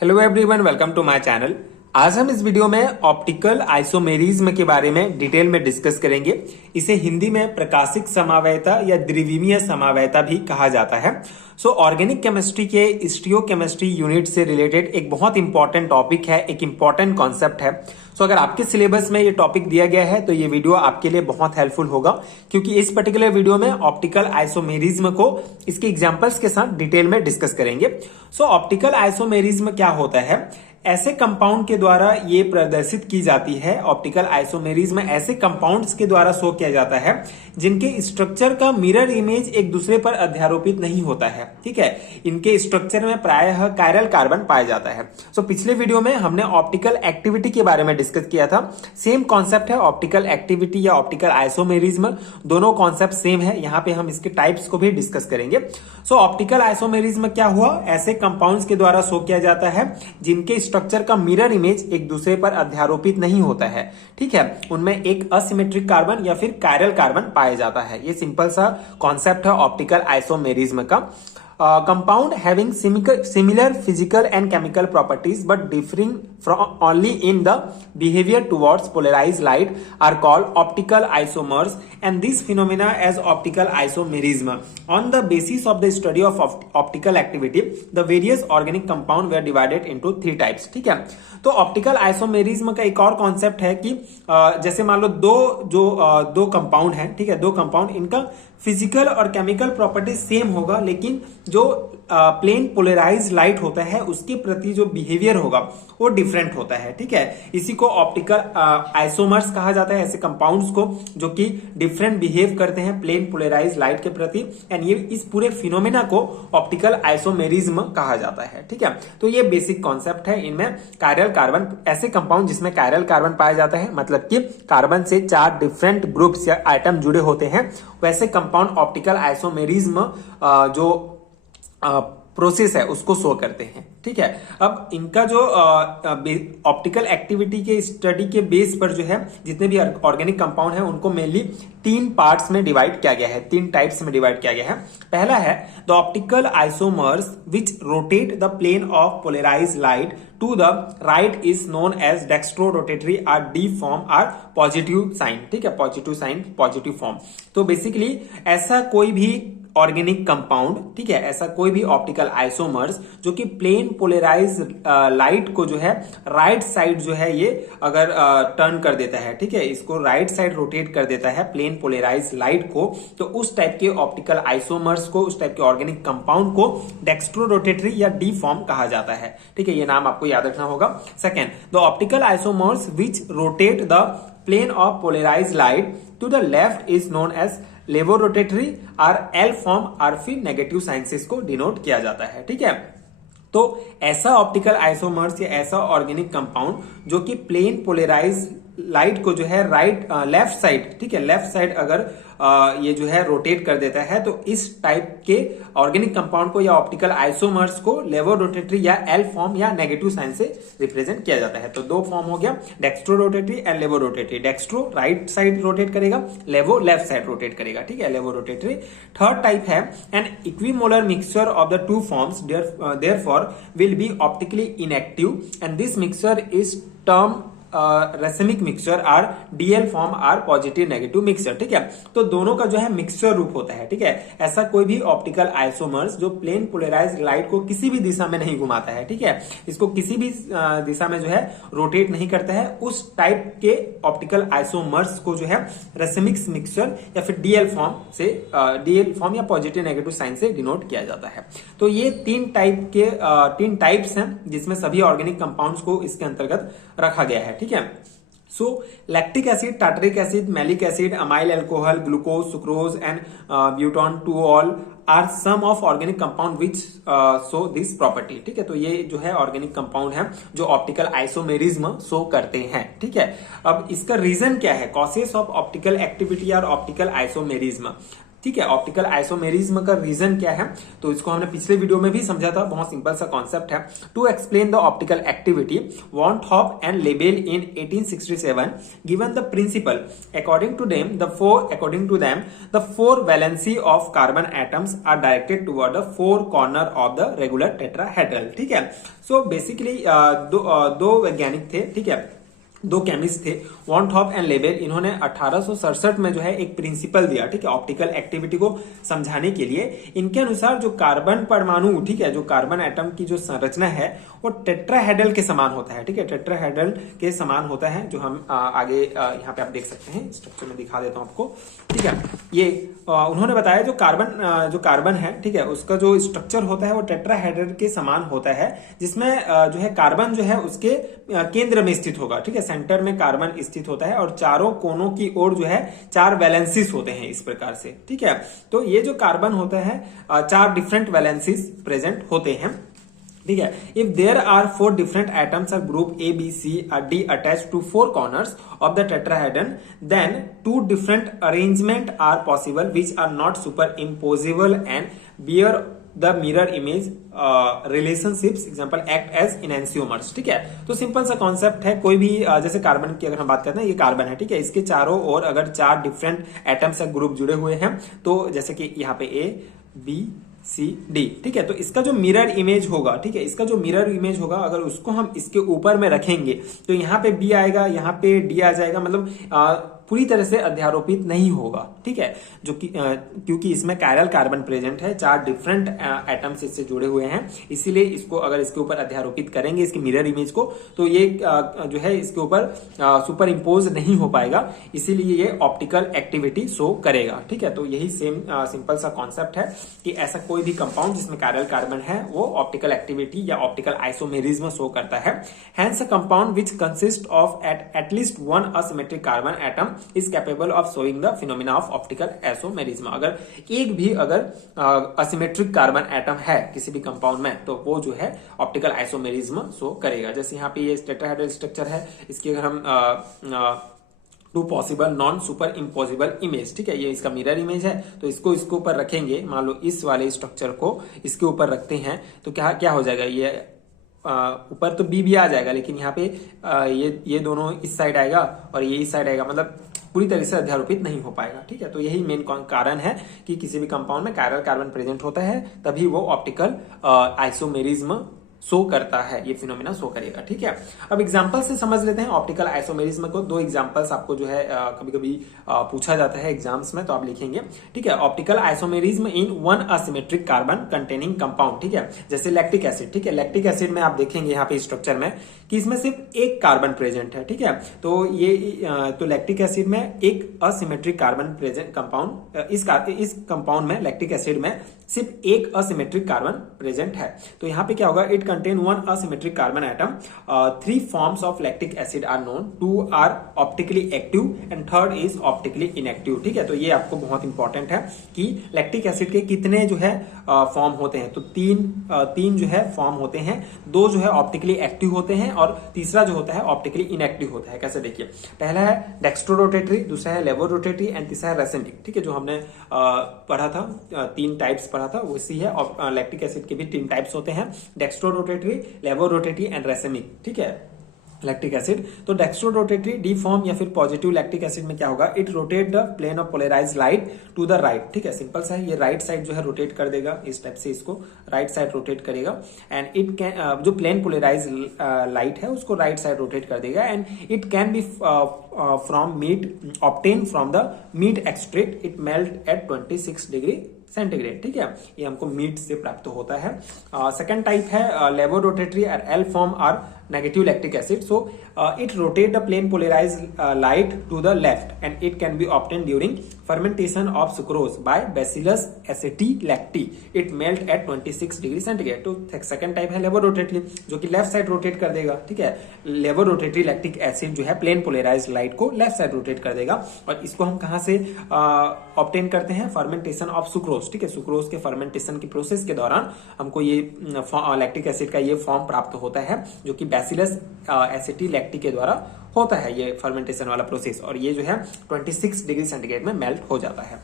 Hello everyone, welcome to my channel. आज हम इस वीडियो में ऑप्टिकल आइसोमेरिज्म के बारे में डिटेल में डिस्कस करेंगे। इसे हिंदी में प्रकाशिक समवायता या द्विविमीय समवायता भी कहा जाता है। ऑर्गेनिक केमिस्ट्री के स्टीरियोकेमिस्ट्री यूनिट से रिलेटेड एक बहुत इंपॉर्टेंट टॉपिक है, एक इंपॉर्टेंट कॉन्सेप्ट है। अगर आपके सिलेबस में ये टॉपिक दिया गया है तो ये वीडियो आपके लिए बहुत हेल्पफुल होगा, क्योंकि इस पर्टिकुलर वीडियो में ऑप्टिकल आइसोमेरिज्म को इसके एग्जांपल्स के साथ डिटेल में डिस्कस करेंगे। ऑप्टिकल आइसोमेरिज्म क्या होता है? ऐसे कंपाउंड के द्वारा ये प्रदर्शित की जाती है। ऑप्टिकल आइसोमेरिज्म ऐसे कंपाउंड्स के द्वारा शो किया जाता है जिनके स्ट्रक्चर का मिरर इमेज एक दूसरे पर अध्यारोपित नहीं होता है। ठीक है, इनके स्ट्रक्चर में प्रायः कायरल कार्बन पाया जाता है। पिछले वीडियो में हमने ऑप्टिकल एक्टिविटी के बारे में डिस्कस किया था। सेम कॉन्सेप्ट है, ऑप्टिकल एक्टिविटी या ऑप्टिकल आइसोमेरिज्म, दोनों कॉन्सेप्ट सेम है। यहाँ पे हम इसके टाइप्स को भी डिस्कस करेंगे। ऑप्टिकल आइसोमेरिज्म क्या हुआ? ऐसे कंपाउंड्स के द्वारा शो किया जाता है जिनके स्ट्रक्चर का मिरर इमेज एक दूसरे पर अध्यारोपित नहीं होता है। ठीक है, उनमें एक असिमेट्रिक कार्बन या फिर कायरल कार्बन पाया जाता है। ये सिंपल सा कॉन्सेप्ट है ऑप्टिकल आइसोमेरिज्म का। Compound having similar physical and chemical properties but differing from only in the behavior towards polarized light are called optical isomers, and this phenomena as optical isomerism. On the basis of the study of optical activity, the various organic compound were divided into three types. ठीक है, तो optical isomerism का एक और concept है कि जैसे मान लो दो कंपाउंड है। ठीक है, दो कंपाउंड, इनका फिजिकल और केमिकल प्रॉपर्टी सेम होगा, लेकिन जो प्लेन पोलराइज लाइट होता है उसके प्रति जो बिहेवियर होगा वो डिफरेंट होता है। ठीक है, इसी को ऑप्टिकल आइसोमर्स कहा जाता है, ऐसे कंपाउंड्स को जो कि डिफरेंट बिहेव करते हैं प्लेन पोलराइज लाइट के प्रति। एंड ये इस पूरे फिनोमेना को ऑप्टिकल आइसोमेरिज्म कहा जाता है। ठीक है, तो ये बेसिक कॉन्सेप्ट है। इनमें कायरल कार्बन, ऐसे कंपाउंड जिसमें कायरल कार्बन पाया जाता है, मतलब कि कार्बन से 4 डिफरेंट ग्रुप्स या आइटम जुड़े होते हैं, वैसे कंपाउंड ऑप्टिकल आइसोमेरिज्म जो प्रोसेस है उसको शो करते हैं। ठीक है, अब इनका जो ऑप्टिकल एक्टिविटी के स्टडी के बेस पर जो है जितने भी ऑर्गेनिक कंपाउंड है उनको मेनली 3 पार्ट्स में डिवाइड किया गया है, 3 टाइप्स में डिवाइड किया गया है। पहला है the optical isomers which rotate the plane of polarise light to the right is known as dextro rotatory or D form or positive sign. ठीक है, पॉजिटिव साइन, पॉजिटिव फॉर्म। तो बेसिकली ऐसा कोई भी ऑर्गेनिक कंपाउंड, ठीक है, ऐसा कोई भी ऑप्टिकल आइसोमर्स जो कि प्लेन पोलराइज लाइट को जो है राइट साइड जो है ये अगर टर्न कर देता है, ठीक है, इसको राइट साइड रोटेट कर देता है प्लेन पोलराइज लाइट को, तो उस टाइप के ऑप्टिकल आइसोमर्स को, उस टाइप के ऑर्गेनिक कंपाउंड को डेक्स्ट्रो रोटेटरी या डी फॉर्म कहा जाता है। ठीक है, ये नाम आपको याद रखना होगा। Second, the optical isomers which rotate the plane of polarise light to the left is known as levo rotatory और एल फॉर्म और फिर नेगेटिव साइन से इसको डिनोट किया जाता है। ठीक है, तो ऐसा ऑप्टिकल आइसोमर्स या ऐसा ऑर्गेनिक कंपाउंड जो कि प्लेन पोलराइज लाइट को जो है राइट लेफ्ट साइड, ठीक है, लेफ्ट साइड अगर ये जो है रोटेट कर देता है, तो इस टाइप के ऑर्गेनिक कंपाउंड को या ऑप्टिकल आइसोमर्स को लेवो रोटेटरी या एल फॉर्म या नेगेटिव साइन से रिप्रेजेंट किया जाता है। तो 2 फॉर्म हो गया, dextro rotatory and levo rotatory. Dextro right side rotate करेगा, लेवो लेफ्ट साइड रोटेट करेगा। ठीक है, लेवो रोटेटरी। थर्ड टाइप है an equimolar mixture of the 2 forms therefore will be optically inactive and this mixture is term racemic mixture or DL form or positive negative mixture. ठीक है, तो दोनों का जो है मिक्सचर रूप होता है। ठीक है, ऐसा कोई भी ऑप्टिकल आइसोमर्स जो प्लेन पोलराइज लाइट को किसी भी दिशा में नहीं घुमाता है, ठीक है, इसको किसी भी दिशा में जो है रोटेट नहीं करता है, उस टाइप के ऑप्टिकल आइसोमर्स को जो है रेसिमिक मिक्सचर या फिर डीएल फॉर्म से, डीएल फॉर्म या पॉजिटिव नेगेटिव साइन से डिनोट किया जाता है। तो ये 3 टाइप्स हैं जिसमें सभी ऑर्गेनिक कंपाउंड्स को इसके अंतर्गत रखा गया है। ठीक है, lactic acid, tartaric acid, malic acid, amyl alcohol, glucose, sucrose and butane two all are some of organic compound which show this property. ठीक है, तो ये जो है ऑर्गेनिक कंपाउंड है जो ऑप्टिकल आइसोमेरिज्म शो करते हैं। ठीक है, अब इसका रीजन क्या है? कॉसेस ऑफ ऑप्टिकल एक्टिविटी और ऑप्टिकल आइसोमेरिज्म। ठीक है। ऑप्टिकल आइसोमेरिज्म का रीजन क्या है, तो इसको हमने पिछले वीडियो में भी समझा था, बहुत सिंपल सा कॉन्सेप्ट है। To explain the optical activity, van Hoff and Le Bel in 1867 given the principle according to them the four valency of carbon atoms are directed toward the four corner of the regular tetrahedral. ठीक है। So basically दो वैज्ञानिक थे, ठीक है, दो chemist थे, von Hoff and लेबेल। इन्होंने 1867 में जो है एक प्रिंसिपल दिया, ठीक है, ऑप्टिकल एक्टिविटी को समझाने के लिए। इनके अनुसार जो कार्बन परमाणु, ठीक है, जो कार्बन एटम की जो संरचना है वो टेट्राहेड्रल के समान होता है। ठीक है, टेट्राहेड्रल के समान होता है, जो हम आगे यहाँ पे आप देख सकते हैं, स्ट्रक्चर में दिखा देता हूं आपको। ठीक है, ये उन्होंने बताया जो कार्बन है, ठीक है, उसका जो स्ट्रक्चर होता है वो टेट्राहेड्रल के समान होता है, जिसमें जो है कार्बन जो है उसके केंद्र में स्थित होगा। ठीक है, सेंटर में कार्बन स्थित होता है और चारों कोनों की ओर जो है 4 वैलेंसीज होते हैं इस प्रकार से। ठीक है, तो ये जो कार्बन होता है 4 डिफरेंट वैलेंसीज प्रेजेंट होते हैं। ठीक है, if there are 4 different atoms or group A, B, C or D attached to 4 corners of the tetrahedron, then 2 different arrangement are possible which are not superimposable and bear the mirror image relationships, example act as enantiomers। ठीक है, तो simple सा concept है। कोई भी जैसे carbon की अगर हम बात करते हैं, ये कार्बन है, ठीक है, इसके चारों ओर अगर 4 डिफरेंट एटम्स या ग्रुप जुड़े हुए हैं, तो जैसे कि यहाँ पे A, B, C, D, ठीक है, तो इसका जो मिरर इमेज होगा, ठीक है, इसका जो मिरर इमेज होगा अगर उसको हम इसके ऊपर में रखेंगे तो यहाँ पे B आएगा, यहाँ पे D आ जाएगा, मतलब पूरी तरह से अध्यारोपित नहीं होगा। ठीक है, जो कि क्योंकि इसमें कायरल कार्बन प्रेजेंट है, 4 डिफरेंट एटम्स इससे जुड़े हुए हैं, इसीलिए इसको अगर इसके ऊपर अध्यारोपित करेंगे इसकी मिरर इमेज को, तो ये जो है इसके ऊपर सुपर इम्पोज नहीं हो पाएगा, इसीलिए ये ऑप्टिकल एक्टिविटी शो करेगा। ठीक है, तो यही सेम सिंपल सा कॉन्सेप्ट है कि ऐसा कोई भी कंपाउंड जिसमें कायरल कार्बन है वो ऑप्टिकल एक्टिविटी या ऑप्टिकल आइसोमेरिज्म शो करता है। Hence a compound which consist of at least 1 asymmetric carbon atom is capable of showing the phenomena of optical isomerism। अगर एक भी असिमेट्रिक कार्बन एटम है किसी भी कंपाउंड में, तो वो जो है ऑप्टिकल आइसोमेरिज्म शो करेगा। जैसे यहाँ पे ये टेट्राहेड्रल स्ट्रक्चर है, इसकी अगर हम two possible non superimposable image, ठीक है, ये इसका मिरर इमेज है, तो इसको इसके ऊपर रखेंगे, मान लो इस वाले स्ट्रक्चर को इसके ऊपर रखते हैं, तो क्या हो जाएगा, ये ऊपर तो बी भी आ जाएगा, लेकिन यहाँ पे ये दोनों इस साइड आएगा और ये इस साइड आएगा, मतलब पूरी तरह से अध्यारोपित नहीं हो पाएगा। ठीक है, तो यही मेन कारण है कि किसी भी कंपाउंड में कायरल कार्बन प्रेजेंट होता है तभी वो ऑप्टिकल आइसोमेरिज्म शो करता है, ये फिनोमेना शो करेगा। ठीक है, अब एग्जांपल से समझ लेते हैं ऑप्टिकल आइसोमेरिज्म को। 2 एग्जांपल्स आपको जो है कभी कभी पूछा जाता है एग्जाम्स में, तो आप लिखेंगे। ठीक है, optical isomerism in 1 asymmetric carbon containing compound. ठीक है, जैसे लैक्टिक एसिड। ठीक है, लैक्टिक एसिड में आप देखेंगे यहाँ पे स्ट्रक्चर में कि इसमें सिर्फ एक कार्बन प्रेजेंट है। ठीक है, तो ये तो लैक्टिक एसिड में एक असिमेट्रिक कार्बन प्रेजेंट कंपाउंड, इस कंपाउंड में लैक्टिक एसिड में सिर्फ एक असिमेट्रिक कार्बन प्रेजेंट है। तो यहाँ पे क्या होगा, it contain 1 asymmetric carbon atom, 3 forms of lactic acid are known, 2 are optically active and third is optically inactive। ठीक है, तो ये आपको बहुत इंपॉर्टेंट है कि लैक्टिक एसिड के कितने जो है फॉर्म होते हैं, तो तीन जो है फॉर्म होते हैं, 2 जो है ऑप्टिकली एक्टिव होते हैं और तीसरा जो होता है ऑप्टिकली इनएक्टिव होता है। कैसे, देखिए, पहला है डेक्स्ट्रोरोटेटरी, दूसरा है लेवोरोटेटरी एंड तीसरा है रेसिमिक। ठीक है, जो हमने पढ़ा था 3 टाइप्स पढ़ा था, वैसी है लैक्टिक एसिड के भी 3 टाइप्स होते हैं, डेक्स्ट्रोरोटेटरी, लेवोरोटेटरी एंड रेसिमिक। ठीक है, लैक्टिक एसिड। तो डेक्स्ट्रोरोटेटरी डी फॉर्म या फिर पॉजिटिव लैक्टिक एसिड में क्या होगा, it rotate the plane of polarised light to the right. ठीक है, सिंपल सा है, ये राइट साइड जो है रोटेट कर देगा, इस टाइप से इसको राइट साइड रोटेट करेगा एंड इट कैन जो प्लेन पोलराइज्ड लाइट है उसको राइट साइड रोटेट कर देगा and it can be from meat obtain from the meat extract, it melt at 26 degree centigrade. ठीक है, ये हमको मीट से प्राप्त होता है। सेकंड टाइप है लेवोरोटेटरी और L form are negative lactic acid, so it rotate the plane polarized light to the left and it can be obtained during fermentation of sucrose by Bacillus aceti-lacti, it melt at 26 degree centigrade. तो second type है लेवोरोटेटरी, जो कि left side rotate कर देगा। ठीक है, लेवोरोटेटरी lactic acid जो है प्लेन पोलराइज्ड लाइट को लेफ्ट साइड रोटेट कर देगा और इसको हम कहां से ऑब्टेन करते हैं, फर्मेंटेशन ऑफ सुक्रोज। ठीक है, सुक्रोज के फर्मेंटेशन की प्रोसेस के दौरान हमको ये लैक्टिक एसिड का ये फॉर्म प्राप्त होता है, जो कि बैसिलस एसिटी-लैक्टी के द्वारा होता है ये फर्मेंटेशन वाला प्रोसेस, और ये जो है 26 डिग्री सेंटीग्रेड में मेल्ट हो जाता है।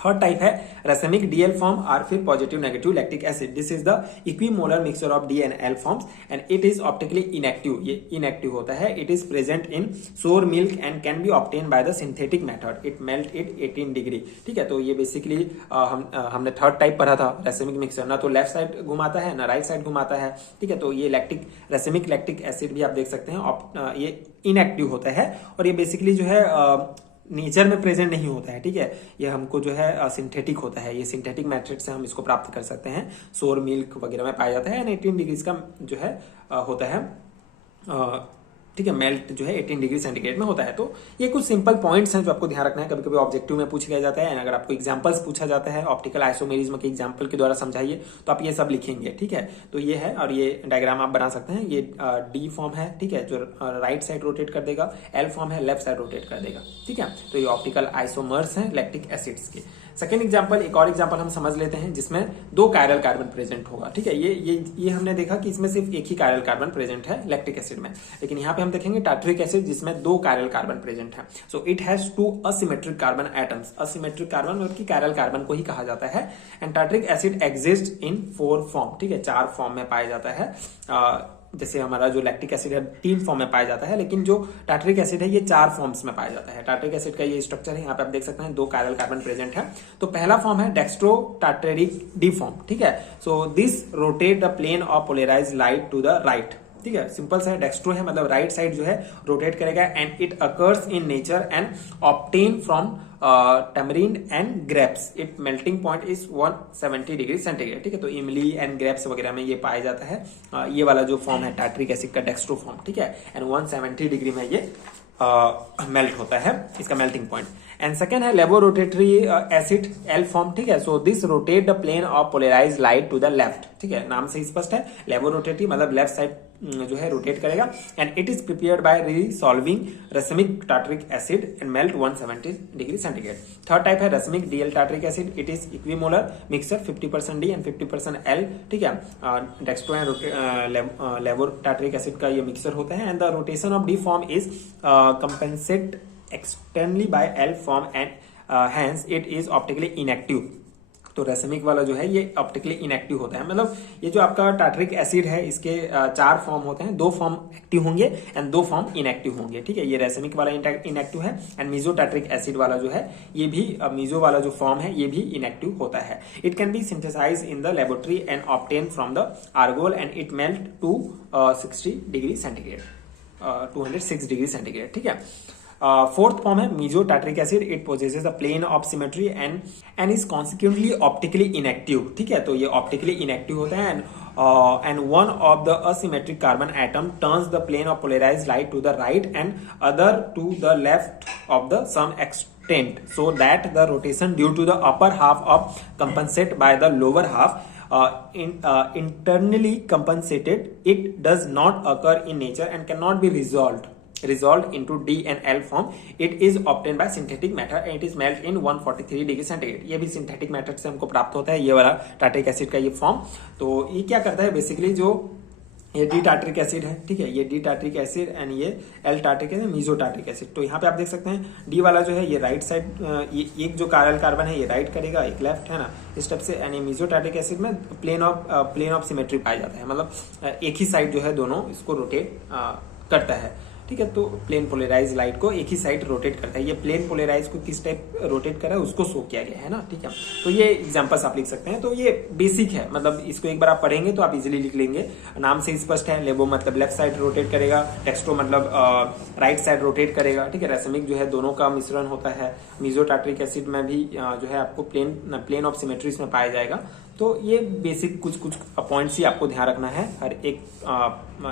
थर्ड टाइप है रेसेमिक डीएल फॉर्म और फिर positive negative lactic acid. This is the equimolar mixture of D and L forms and it is optically inactive. ये इनएक्टिव होता है। इट इज प्रेजेंट इन सोर milk and can be obtain by the synthetic method. It melt it 18 degree. ठीक है, तो ये basically हमने third type पढ़ा था रेसेमिक मिक्सचर। ना तो लेफ्ट साइड घुमाता है ना राइट साइड घुमाता है। ठीक है, तो ये लैक्टिक रेसेमिक लैक्टिक एसिड भी आप देख सकते हैं ये इनएक्टिव होता है और ये बेसिकली जो है नेचर में प्रेजेंट नहीं होता है। ठीक है, ये हमको जो है सिंथेटिक होता है। ये सिंथेटिक मेथड से हम इसको प्राप्त कर सकते हैं। सोर मिल्क वगैरह में पाया जाता है एंड 18 डिग्री का जो है होता है। ठीक है, मेल्ट जो है 18 डिग्री सेंटीग्रेड में होता है। तो ये कुछ सिंपल पॉइंट्स हैं जो आपको ध्यान रखना है। कभी कभी ऑब्जेक्टिव में पूछ लिया जाता है। अगर आपको एग्जांपल्स पूछा जाता है ऑप्टिकल आइसोमेरिज्म के एग्जांपल के द्वारा समझाइए तो आप ये सब लिखेंगे। ठीक है, तो ये है और ये डायग्राम आप बना सकते हैं। ये डी फॉर्म है, ठीक है, जो राइट साइड रोटेट कर देगा। एल फॉर्म है, लेफ्ट साइड रोटेट कर देगा। ठीक है, तो ये ऑप्टिकल आइसोमर्स हैं लैक्टिक एसिड्स के। सेकेंड एग्जाम्पल, एक और एग्जाम्पल हम समझ लेते हैं जिसमें 2 कायरल कार्बन प्रेजेंट होगा। ठीक है, ये हमने देखा कि इसमें सिर्फ एक ही कायरल कार्बन प्रेजेंट है लैक्टिक एसिड में, लेकिन यहाँ पे हम देखेंगे टार्टरिक एसिड जिसमें 2 कायरल कार्बन प्रेजेंट है। So it has 2 asymmetric carbon atoms. Asymmetric carbon मतलब कि कायरल कार्बन को ही कहा जाता है। And tartaric acid exist in 4 form. ठीक है, 4 फॉर्म में पाया जाता है। जैसे हमारा जो लैक्टिक एसिड है 3 फॉर्म में पाया जाता है, लेकिन जो टार्टरिक एसिड है ये 4 फॉर्म्स में पाया जाता है। टार्टरिक एसिड का ये स्ट्रक्चर है, यहाँ पे आप देख सकते हैं 2 कायरल कार्बन प्रेजेंट है। तो पहला फॉर्म है डेक्स्ट्रो टार्टरिक डी फॉर्म। ठीक है, so this rotate the plane of polarised light to the right. ठीक है, सिंपल सा डेक्स्ट्रो है, मतलब राइट साइड जो है रोटेट करेगा and it occurs in nature and obtain from tamarind and grapes. It melting point is 170 degree centigrade. ठीक है, तो इमली एंड ग्रेप्स वगैरह में ये पाया जाता है। ये वाला जो फॉर्म है टार्टरिक एसिड का डेक्स्ट्रो फॉर्म। ठीक है, एंड 170 डिग्री में ये मेल्ट होता है, इसका मेल्टिंग पॉइंट। एंड सेकेंड है लेवोरोटेटरी एसिड एल फॉर्म। ठीक है, so this rotate the plane of polarised light to the left. ठीक है, नाम से स्पष्ट है, लेवोरोटेटरी मतलब लेफ्ट साइड जो है रोटेट करेगा। And it is prepared by resolving racemic tartaric acid and melt 170 degree centigrade. Third type है racemic DL tartaric acid. It is equimolar mixture 50% D and 50% L. ठीक है, dextro and laevo tartaric acid का ये mixture होता है। And the rotation of D form is compensate externally by L form and hence it is optically inactive। तो racemic वाला जो है ये ऑप्टिकली इनएक्टिव होता है। मतलब ये जो आपका टार्टरिक एसिड है इसके 4 फॉर्म होते हैं, 2 फॉर्म एक्टिव होंगे एंड 2 फॉर्म इनएक्टिव होंगे। ठीक है, ये रेसेमिक वाला इनएक्टिव है एंड मीजो टार्टरिक एसिड वाला जो है ये भी मीजो वाला जो फॉर्म है ये भी इनएक्टिव होता है। It can be synthesise in the laboratory and obtain from the argol and it melt to 60 degree centigrade, 206 degree centigrade. ठीक है, फोर्थ फॉर्म है meso tartaric acid. It possesses the plane of symmetry and is consequently optically inactive. ठीक है, तो ये optically inactive होता है and one of the asymmetric carbon atom turns the plane of polarised light to the right and other to the left of the some extent so that the rotation due to the upper half of compensate by the lower half internally compensated. It does not occur in nature and cannot be resolved into D and L form. It is obtained by synthetic method and it is melt in 143 degree centigrade. ये भी synthetic method से हमको प्राप्त होता है, ये वाला tartaric acid का ये फॉर्म। तो ये क्या करता है बेसिकली, जो ये डी टार्टरिक एसिड है, ठीक है, ये डी टार्टरिक एसिड एंड ये L tartaric acid, meso tartaric acid. तो यहाँ पे आप देख सकते हैं डी वाला जो है ये राइट साइड, ये एक जो कायरल कार्बन है ये राइट करेगा, एक लेफ्ट है ना, इस टाइप से। यानी मीजो टार्टरिक एसिड में प्लेन ऑफ सिमेट्री पाया जाता है, मतलब एक ही साइड जो है दोनों इसको रोटेट करता है। ठीक है, तो प्लेन पोलराइज लाइट को एक ही साइड रोटेट करता है। ये प्लेन पोलराइज को किस टाइप रोटेट कर रहा है उसको शो किया गया है ना। ठीक है, तो ये एग्जांपल्स आप लिख सकते हैं। तो ये बेसिक है, मतलब इसको एक बार आप पढ़ेंगे तो आप इजीली लिख लेंगे। नाम से स्पष्ट है, लेबो मतलब लेफ्ट साइड रोटेट करेगा, डेक्स्ट्रो मतलब राइट साइड रोटेट करेगा। ठीक है, रेसेमिक जो है दोनों का मिश्रण होता है। मीजो टार्टरिक एसिड में भी जो है आपको प्लेन ऑफ सिमेट्री में पाया जाएगा। तो ये बेसिक कुछ पॉइंट्स ही आपको ध्यान रखना है हर एक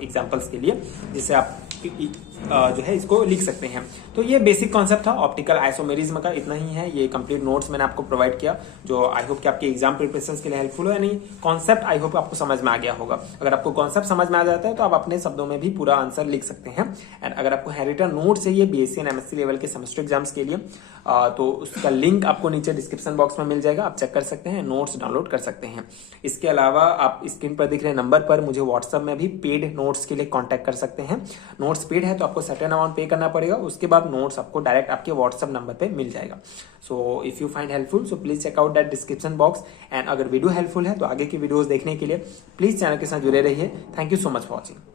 एग्जांपल्स के लिए, जिससे आप जो है इसको लिख सकते हैं। तो ये बेसिक कॉन्सेप्ट था ऑप्टिकल आइसोमेरिज्म का, इतना ही है। ये कंप्लीट नोट्स मैंने आपको प्रोवाइड किया जो आई होप कि आपके एग्जाम प्रिपरेशन के लिए हेल्पफुल हो। यानी कॉन्सेप्ट आई होप आपको समझ में आ गया होगा। अगर आपको कॉन्सेप्ट समझ में आ जाता है तो आप अपने शब्दों में भी पूरा आंसर लिख सकते हैं। एंड अगर आपको हैंड नोट चाहिए बीएससी एंड एमएससी लेवल के सेमेस्टर एग्जाम्स के लिए तो उसका लिंक आपको नीचे डिस्क्रिप्शन बॉक्स में मिल जाएगा, आप चेक कर सकते हैं, नोट्स डाउनलोड कर सकते हैं। इसके अलावा आप स्क्रीन पर दिख रहे नंबर पर मुझे व्हाट्सएप में भी पेड नोट्स के लिए कॉन्टैक्ट कर सकते हैं। नोट्स नोट्स पेड है तो आपको सर्टेन अमाउंट पे करना पड़ेगा, उसके बाद नोट्स आपको डायरेक्ट आपके व्हाट्सएप नंबर पे मिल जाएगा। So if you find helpful so please check out that description box. And अगर वीडियो हेल्पफुल है तो आगे की वीडियोस देखने के लिए प्लीज चैनल के साथ जुड़े रहिए। Thank you so much for watching.